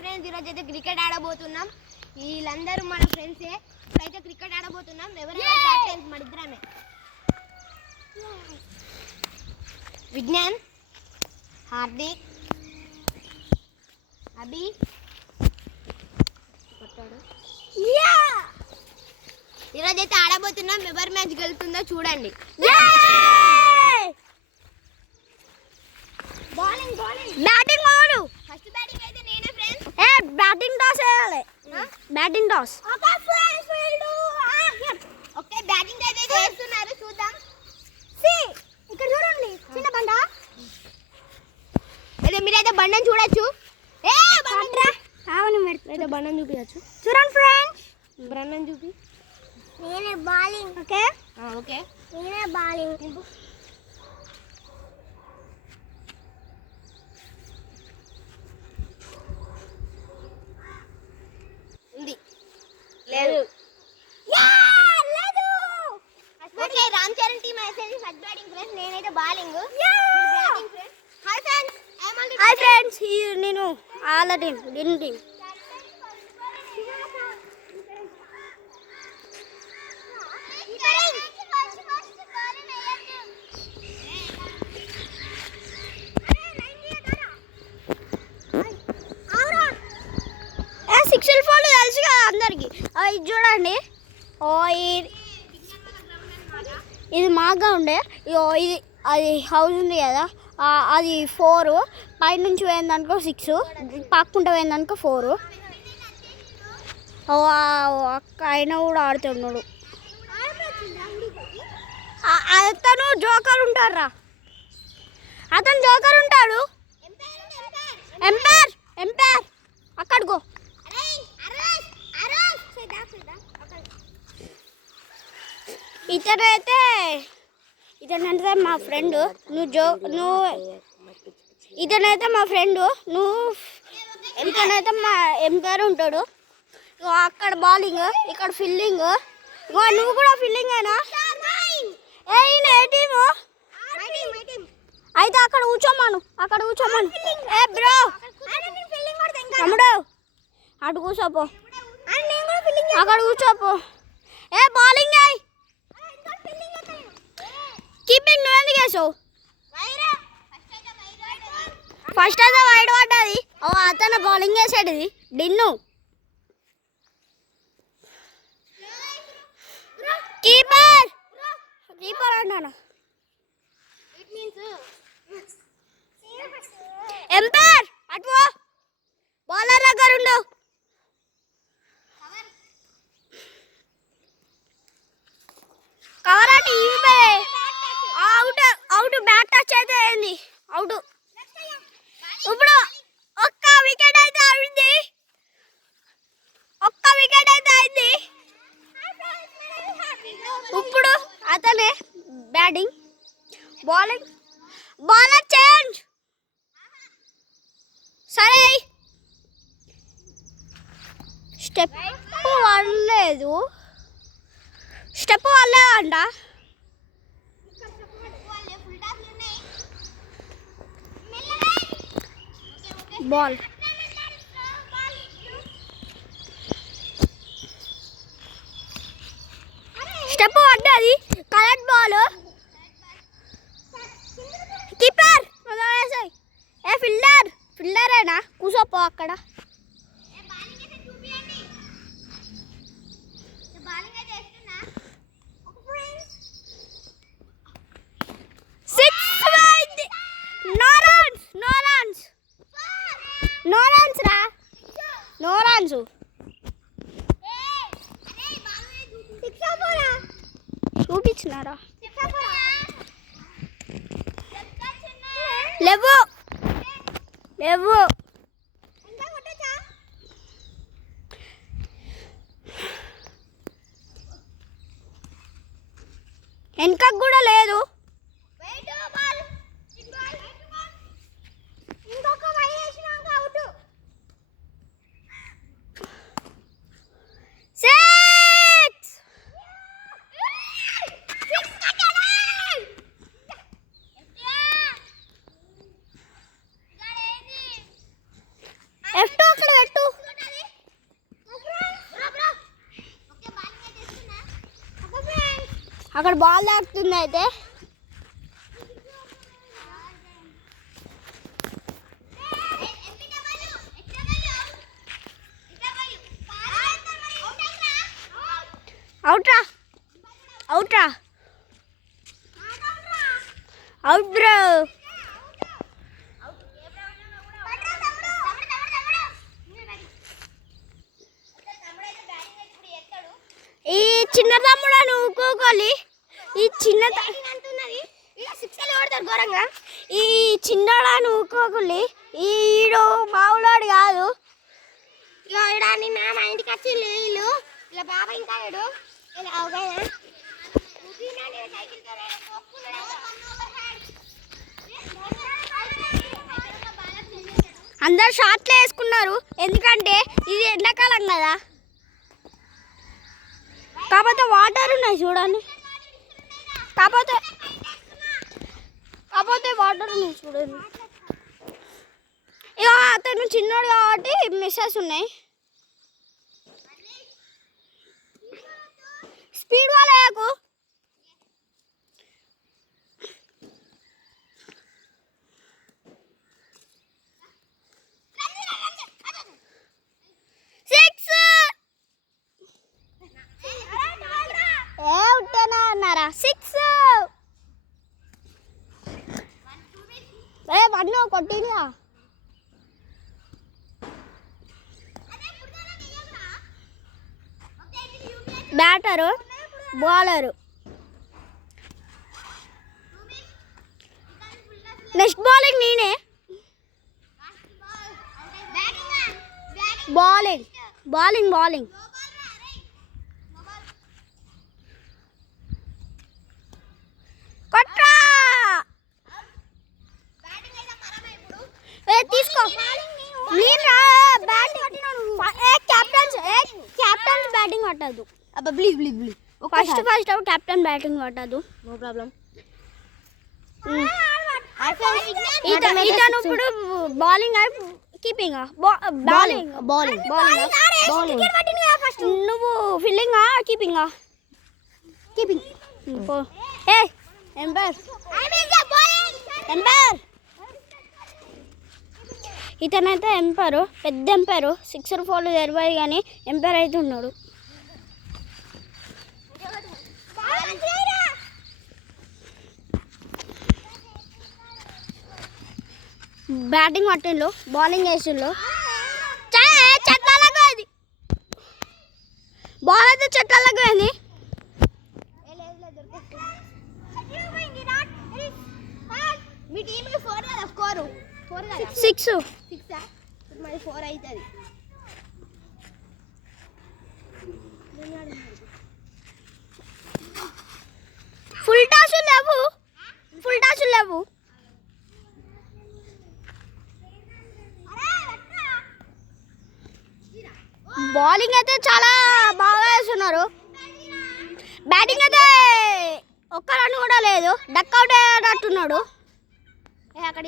Friends ఈరోజు అయితే cricket ఆడబోతున్నాం. వీళ్ళందరూ మన ఫ్రెండ్సే. అయితే క్రికెట్ ఆడబోతున్నాం. ఎవరైనా క్యాప్టెన్స్ మన ఇద్దరమే. విజ్ఞాన్, హార్దిక్, అభి ఈరోజు అయితే ఆడబోతున్నాం. ఎవరి మ్యాచ్ గెలుతుందో చూడండి. బ్యాటింగ్ ఓడు ఫస్ట్ బ్యాటింగ్ అయితే నేనే ఫ్రెండ్స్. బ్యాటింగ్ టాస్ వేయాలి. బ్యాటింగ్ టాస్ ఓకే బ్యాటింగ్ అయితే చేస్తున్నారు. చూద్దాం. ఇక్కడ చూడండి చిన్న బండ. అయితే మీరైతే బండను చూడొచ్చు. అయితే బండను చూపించచ్చు. చూడండి ఫ్రెండ్స్, బండను చూపి. నేనే బౌలింగ్. ఓకే ఓకే నేనే బౌలింగ్. ఉంది లేదు. ఓకే రామ్ చరణ్ టీమ్ అయితే ఫస్ట్ బ్యాటింగ్ ఫ్రెండ్స్. నేనైతే bowling. Batting friends. Hi friends. Hi friends, నేను ఆల్ టీమ్ విన్ టీమ్. సిక్స్లు ఫోన్లు తెలుసు కదా అందరికి. ఇది చూడండి. ఇది మాగా ఉండే. ఇది అది హౌస్ ఉంది కదా, అది 4. పైనుంచి పోయిందనుకో 6, పక్కుంటూ పోయిందనుకో 4. అక్క అయినా కూడా ఆడుతున్నాడు. అతను జోకర్ ఉంటారా, అతను జోకర్ ఉంటాడు. Umpire umpire అక్కడికో. ఇతనైతే మా ఫ్రెండ్. ఇతనైతే మా ఫ్రెండ్. ఇతనైతే మా ఎంపైర్ ఉంటాడు. అక్కడ బౌలింగ్, ఇక్కడ ఫీల్డింగ్. నువ్వు కూడా ఫీల్డింగ్ అయినా. ఏ టీము అయితే అక్కడ కూర్చోమాను, అక్కడ కూర్చోమాను. ఏ బ్రో తమ్ముడు అటు కూర్చోపో, అక్కడ కూర్చోపో. ఏ బౌలింగ్ అయ్యి కీపింగ్ నువ్వు ఎందుకు వేసావు? ఫస్ట్ అయితే వైడ్ పడ్డది. అతను బౌలింగ్ వేసాడు. ఇది డిన్ను. కీపర్ కీపర్ అన్నాను. ఎంపైర్ అటు బౌలర్ దగ్గర ఉండు. కవర్ అంటే అవుట్. అవుట్ బ్యాట్ టచ్ అయితే అయింది. అవుట్. ఇప్పుడు ఒక్క వికెట్ అయితే అయింది. ఒక్క వికెట్ అయితే అయింది. ఇప్పుడు అతనే బ్యాటింగ్, బౌలింగ్. Bowler change. సరే స్టెప్ వల్లేదు. స్టెప్ వల్లేదంట. బాల్ స్టెప్ పడ్డది. Correct ball. కీపర్ ఏ ఫీల్డర్ ఫీల్డరేనా, కూర్చోపో అక్కడ. No runs. చూపించినారా? లేవు లేవు. వెనకకు కూడా లేదు. F2 అక్కడ పెట్టు. అక్కడ బాల్ దాటుతుంది అయితే. అవుట్రా అవుట్రా అవుట్ బ్రో. ఈ చిన్న తమ్ముడు నువ్వు ఊకోకోలి. ఈ చిన్న ఈ చిన్నడా నువ్వు ఊకోకోలి. ఈడు మావులాడు కాదు. ఇక నిన్న మా ఇంటికి వచ్చి వీళ్ళు ఇలా బాబా ఇంకా ఏడు ఇలా అవగానే అందరు షార్ట్లు వేసుకున్నారు ఎందుకంటే ఇది ఎండాకాలం కదా. కాకపోతే వాటర్ ఉన్నాయి చూడండి. కాకపోతే వాటర్ ఉన్నాయి చూడండి. ఇక అతను చిన్నోడు కాబట్టి మిస్సెస్ ఉన్నాయి. స్పీడ్ వాళ్ళకు అన్నారా 6 వన్ కొట్టినా. బ్యాటరు బౌలరు నెక్స్ట్ బౌలింగ్ నేనే. బౌలింగ్ కొట్రా. తీసుకో క్యాప్టెన్ బ్యాటింగ్ పట్టదు. అబ్బా ప్లీజ్ ఫస్ట్ క్యాప్టెన్ బ్యాటింగ్ పట్టదు. No problem. ఇతను ఇప్పుడు బౌలింగ్ కీపింగ్ బౌలింగ్ నువ్వు ఫీల్డింగ్ కీపింగ్ ఎంపైర్ ఇతనైతే ఎంపైర్, పెద్ద ఎంపైర్. 6 4 తెరవాలి కానీ ఎంపైర్ అయితే ఉన్నాడు. బ్యాటింగ్ పట్టిండ్రు, బౌలింగ్ వేసిండ్రు. చెట్లకు అది బాల్ అయితే చెట్లకు పోయింది. మీ టీంకి 4 కదా స్కోరు. 4 కదా 6 మరి 4 అవుతుంది. ఫుల్ టాస్ లేవు. బౌలింగ్ అయితే చాలా బాగా వేస్తున్నారు. బ్యాటింగ్ అయితే ఒక్క రన్ కూడా లేదు. డక్అవుట్ అయ్యేటట్టున్నాడు. అక్కడ